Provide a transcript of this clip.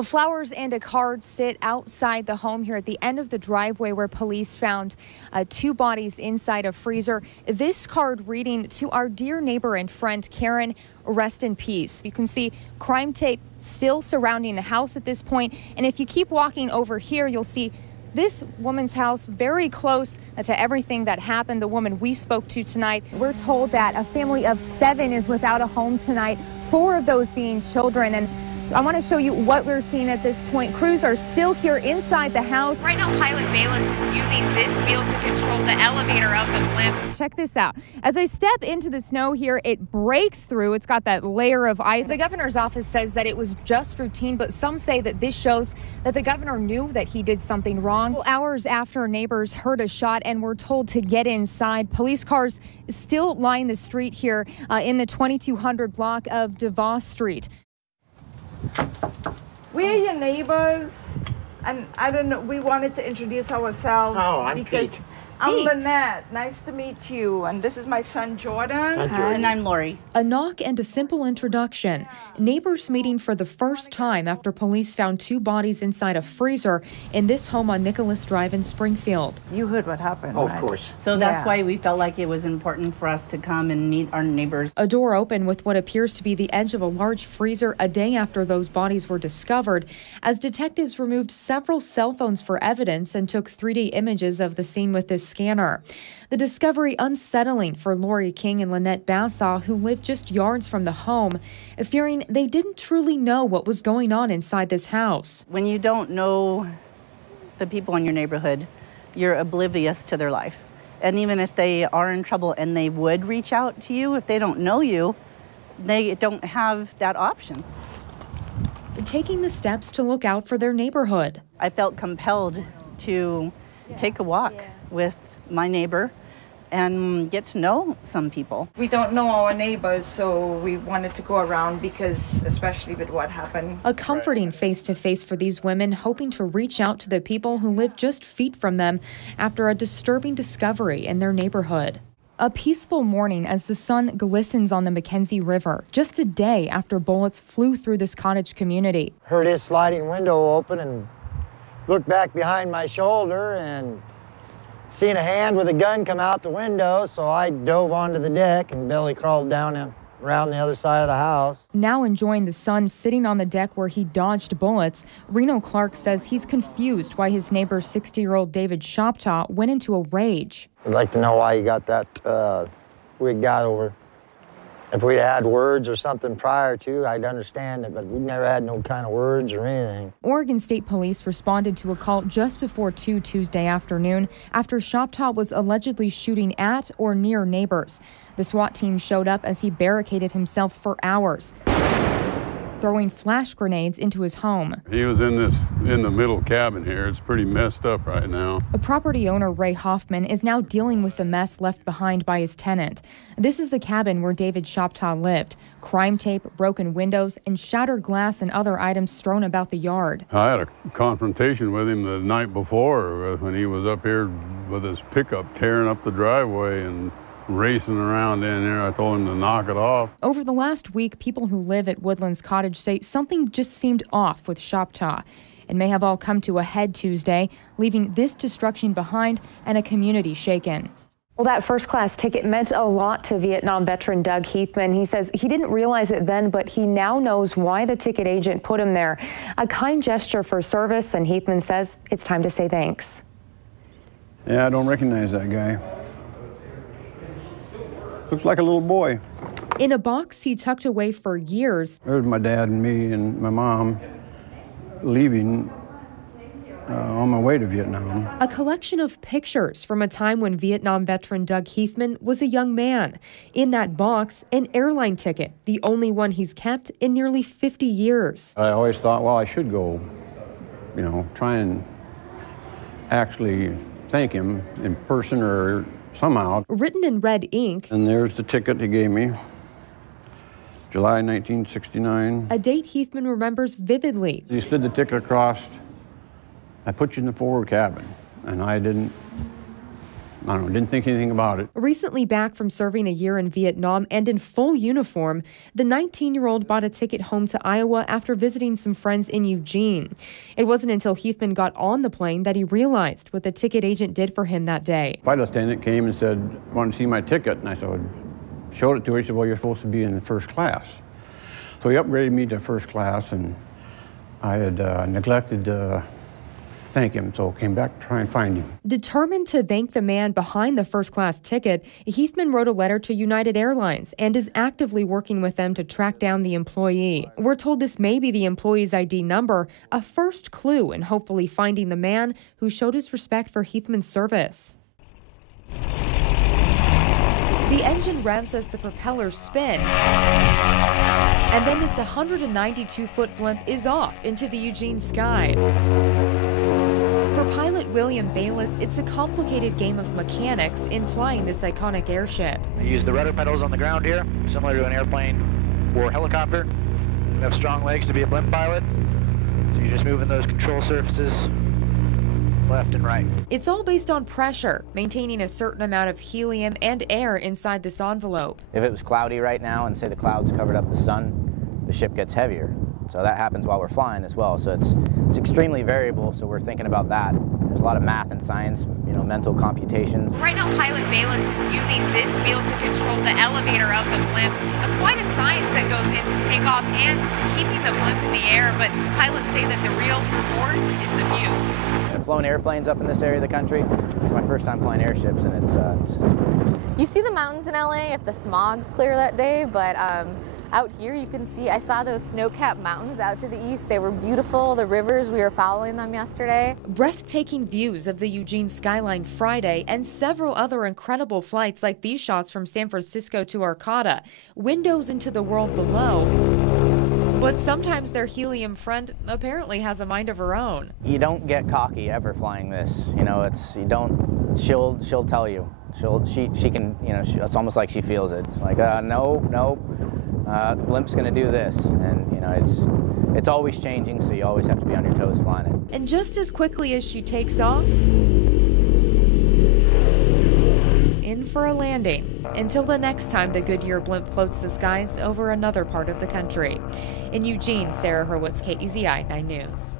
Well, flowers and a card sit outside the home here at the end of the driveway where police found 2 bodies inside a freezer. This card reading, "To our dear neighbor and friend Karen, rest in peace." You can see crime tape still surrounding the house at this point. And if you keep walking over here, you'll see this woman's house very close to everything that happened. The woman we spoke to tonight. We're told that a family of 7 is without a home tonight, 4 of those being children. And I want to show you what we're seeing at this point. Crews are still here inside the house. Right now, Pilot Bayless is using this wheel to control the elevator of the blimp. Check this out. As I step into the snow here, it breaks through. It's got that layer of ice. The governor's office says that it was just routine, but some say that this shows that the governor knew that he did something wrong. Well, hours after neighbors heard a shot and were told to get inside, police cars still line the street here in the 2200 block of DeVos Street. We're your neighbors, and I don't know, we wanted to introduce ourselves. Oh, I'm because Pete. I'm Pete. Lynette. Nice to meet you. And this is my son, Jordan. And I'm Lori. A knock and a simple introduction. Neighbors meeting for the first time after police found 2 bodies inside a freezer in this home on Nicholas Drive in Springfield. You heard what happened, Oh, right? of course. So that's why we felt like it was important for us to come and meet our neighbors. A door open with what appears to be the edge of a large freezer a day after those bodies were discovered, as detectives removed several cell phones for evidence and took 3D images of the scene with this scanner. The discovery unsettling for Lori King and Lynette Bassaw, who lived just yards from the home, fearing they didn't truly know what was going on inside this house. When you don't know the people in your neighborhood, you're oblivious to their life. And even if they are in trouble and they would reach out to you, if they don't know you, they don't have that option. Taking the steps to look out for their neighborhood. I felt compelled to take a walk with my neighbor and get to know some people. We don't know our neighbors, so we wanted to go around because, especially with what happened. A comforting face-to-face for these women, hoping to reach out to the people who live just feet from them after a disturbing discovery in their neighborhood. A peaceful morning as the sun glistens on the Mackenzie River, just a day after bullets flew through this cottage community. Heard his sliding window open and looked back behind my shoulder and seen a hand with a gun come out the window, so I dove onto the deck and belly crawled down and around the other side of the house. Now enjoying the sun, sitting on the deck where he dodged bullets, Reno Clark says he's confused why his neighbor 60-year-old David Shoptaw went into a rage. I'd like to know why he got that wig got over. If we'd had words or something prior to, I'd understand it, but we never had no kind of words or anything. Oregon State Police responded to a call just before 2 Tuesday afternoon after Shoptaw was allegedly shooting at or near neighbors. The SWAT team showed up as he barricaded himself for hours, throwing flash grenades into his home. He was in the middle cabin here. It's pretty messed up right now. The property owner, Ray Hoffman, is now dealing with the mess left behind by his tenant. This is the cabin where David Shoptaw lived. Crime tape, broken windows, and shattered glass and other items strewn about the yard. I had a confrontation with him the night before when he was up here with his pickup tearing up the driveway and racing around in there. I told him to knock it off. Over the last week, people who live at Woodlands Cottage say something just seemed off with Shoptaw. It may have all come to a head Tuesday, leaving this destruction behind and a community shaken. Well, that first-class ticket meant a lot to Vietnam veteran Doug Heathman. He says he didn't realize it then, but he now knows why the ticket agent put him there. A kind gesture for service, and Heathman says it's time to say thanks. Yeah, I don't recognize that guy. Looks like a little boy. In a box he tucked away for years. There's my dad and me and my mom leaving on my way to Vietnam. A collection of pictures from a time when Vietnam veteran Doug Heathman was a young man. In that box, an airline ticket, the only one he's kept in nearly 50 years. I always thought, well, I should go, you know, try and actually thank him in person or somehow. Written in red ink. And there's the ticket he gave me, July 1969. A date Heathman remembers vividly. He slid the ticket across. I put you in the forward cabin, and I didn't I don't know, didn't think anything about it. Recently back from serving a year in Vietnam and in full uniform, the 19-year-old bought a ticket home to Iowa after visiting some friends in Eugene. It wasn't until Heathman got on the plane that he realized what the ticket agent did for him that day. Flight attendant came and said, wanted to see my ticket, and I said, showed it to her. He said, well, you're supposed to be in the first class. So he upgraded me to first class, and I had neglected to thank him, so came back to try and find him. Determined to thank the man behind the first-class ticket, Heathman wrote a letter to United Airlines and is actively working with them to track down the employee. We're told this may be the employee's ID number, a first clue in hopefully finding the man who showed his respect for Heathman's service. The engine revs as the propellers spin. And then this 192-foot blimp is off into the Eugene sky. For pilot William Bayless, it's a complicated game of mechanics in flying this iconic airship. I use the rudder pedals on the ground here, similar to an airplane or helicopter. You have strong legs to be a blimp pilot, so you're just moving those control surfaces left and right. It's all based on pressure, maintaining a certain amount of helium and air inside this envelope. If it was cloudy right now and say the clouds covered up the sun, the ship gets heavier. So that happens while we're flying as well. So it's extremely variable, so we're thinking about that. There's a lot of math and science, mental computations. Right now, pilot Bayless is using this wheel to control the elevator of the blimp. Quite a science that goes into takeoff and keeping the blimp in the air, but pilots say that the real reward is the view. I've flown airplanes up in this area of the country. It's my first time flying airships, and it's great. You see the mountains in LA if the smog's clear that day, but out here you can see, I saw those snow-capped mountains out to the east. They were beautiful. The rivers, we were following them yesterday. Breathtaking views of the Eugene skyline Friday and several other incredible flights like these shots from San Francisco to Arcata. Windows into the world below. But sometimes their helium friend apparently has a mind of her own. You don't get cocky ever flying this. She'll tell you. She can, it's almost like she feels it. It's like, no, the blimp's gonna do this. And, it's always changing, so you always have to be on your toes flying it. And just as quickly as she takes off, in for a landing. Until the next time the Goodyear blimp floats the skies over another part of the country. In Eugene, Sarah Hurwitz, KEZI 9 News.